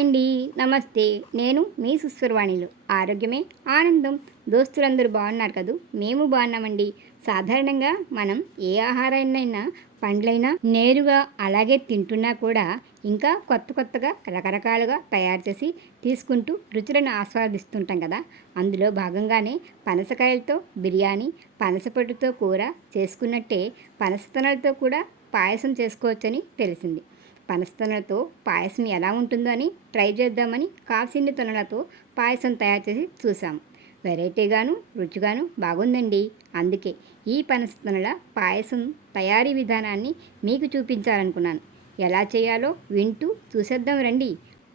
Hi అండి, నమస్తే. నేను మీ సుస్వరవాణిలో ఆరోగ్యమే ఆనందం. దోస్తులందరూ బాగున్నారు కదూ? మేము బాగున్నామండి. సాధారణంగా మనం ఏ ఆహారాన్నైనా పండ్లైనా నేరుగా అలాగే తింటున్నా కూడా ఇంకా కొత్తగా రకరకాలుగా తయారు చేసి తీసుకుంటూ రుచులను ఆస్వాదిస్తుంటాం కదా. అందులో భాగంగానే పనసకాయలతో బిర్యానీ, పనసపొట్టుతో కూర చేసుకున్నట్టే పనసతనలతో కూడా పాయసం చేసుకోవచ్చని తెలిసింది. పనస్తనలతో పాయసం ఎలా ఉంటుందో అని ట్రై చేద్దామని కాసిన్ని తొనలతో పాయసం తయారు చేసి చూసాము. వెరైటీగాను రుచిగాను బాగుందండి. అందుకే ఈ పనస్తనల పాయసం తయారీ విధానాన్ని మీకు చూపించాలనుకున్నాను. ఎలా చేయాలో వింటూ చూసేద్దాం రండి.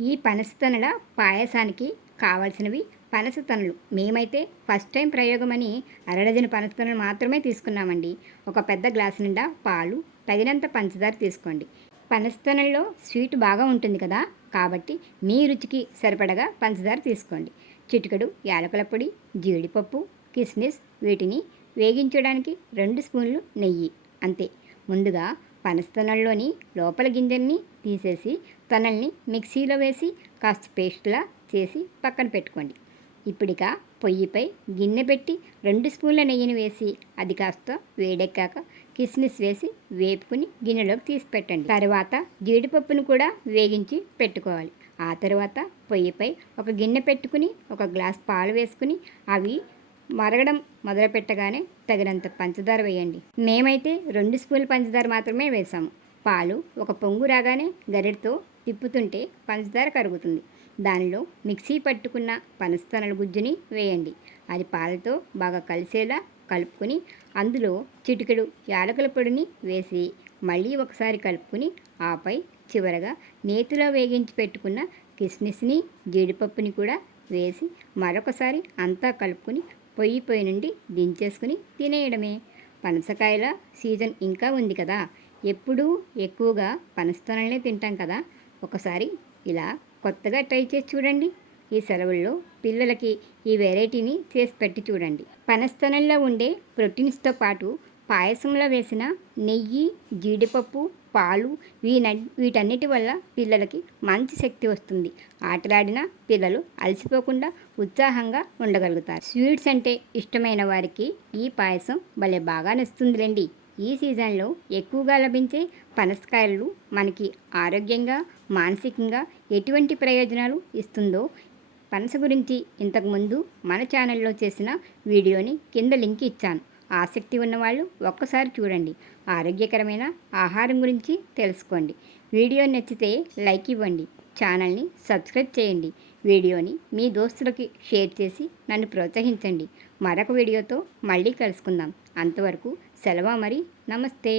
ఈ పనస్తనల పాయసానికి కావలసినవి పనసతనలు. మేమైతే ఫస్ట్ టైం ప్రయోగమని అరడజన పనసతనలు మాత్రమే తీసుకున్నామండి. ఒక పెద్ద గ్లాసు నిండా పాలు, తగినంత పంచదార తీసుకోండి. పనస్తనల్లో స్వీట్ బాగా ఉంటుంది కదా, కాబట్టి మీ రుచికి సరిపడగా పంచదార తీసుకోండి. చిటికెడు యాలకుల పొడి, జీడిపప్పు, కిస్మిస్, వీటిని వేగించడానికి 2 స్పూన్లు నెయ్యి, అంతే. ముందుగా పనస్తనల్లోని లోపల గింజల్ని తీసేసి తనల్ని మిక్సీలో వేసి కాస్త పేస్ట్లా చేసి పక్కన పెట్టుకోండి. ఇప్పుడిక పొయ్యిపై గిన్నె పెట్టి 2 స్పూన్ల నెయ్యిని వేసి అది కాస్త వేడెక్కాక కిస్మిస్ వేసి వేపుకుని గిన్నెలోకి తీసి పెట్టండి. తర్వాత జీడిపప్పును కూడా వేగించి పెట్టుకోవాలి. ఆ తర్వాత పొయ్యిపై ఒక గిన్నె పెట్టుకుని ఒక గ్లాస్ పాలు వేసుకుని అవి మరగడం మొదలుపెట్టగానే తగినంత పంచదార వేయండి. మేమైతే 2 స్పూన్ల పంచదార మాత్రమే వేసాము. పాలు ఒక పొంగు రాగానే గరిటతో తిప్పుతుంటే పంచదార కరుగుతుంది. దానిలో మిక్సీ పట్టుకున్న పనస్తనల గుజ్జుని వేయండి. అది పాలతో బాగా కలిసేలా కలుపుకొని అందులో చిటికెడు యాలకుల పొడిని వేసి మళ్ళీ ఒకసారి కలుపుకొని ఆపై చివరగా నేతిలో వేగించి పెట్టుకున్న కిస్మిస్ని, జీడిపప్పుని కూడా వేసి మరొకసారి అంతా కలుపుకొని పొయ్యి నుండి దించేసుకుని తినేయడమే. పనసకాయల సీజన్ ఇంకా ఉంది కదా, ఎప్పుడూ ఎక్కువగా పనస్తనలనే తింటాం కదా. ఒకసారి ఇలా కొత్తగా ట్రై చేసి చూడండి. ఈ సెలవుల్లో పిల్లలకి ఈ వెరైటీని చేసి పెట్టి చూడండి. పనస్తనంలో ఉండే ప్రోటీన్స్తో పాటు పాయసంలో వేసిన నెయ్యి, జీడిపప్పు, పాలు వీటన్నిటి వల్ల పిల్లలకి మంచి శక్తి వస్తుంది. ఆటలాడిన పిల్లలు అలసిపోకుండా ఉత్సాహంగా ఉండగలుగుతారు. స్వీట్స్ అంటే ఇష్టమైన వారికి ఈ పాయసం భలే బాగా నచ్చుతుందిలేండి. ఈ సీజన్లో ఎక్కువగా లభించే పనసకాయలు మనకి ఆరోగ్యంగా, మానసికంగా ఎటువంటి ప్రయోజనాలు ఇస్తుందో పనస గురించి ఇంతకుముందు మన ఛానల్లో చేసిన వీడియోని కింద లింక్ ఇచ్చాను. ఆసక్తి ఉన్నవాళ్ళు ఒక్కసారి చూడండి. ఆరోగ్యకరమైన ఆహారం గురించి తెలుసుకోండి. వీడియో నచ్చితే లైక్ ఇవ్వండి. ఛానల్ని సబ్స్క్రైబ్ చేయండి. వీడియోని మీ దోస్తులకి షేర్ చేసి నన్ను ప్రోత్సహించండి. మరొక వీడియోతో మళ్ళీ కలుసుకుందాం. అంతవరకు సెలవు మరి. నమస్తే.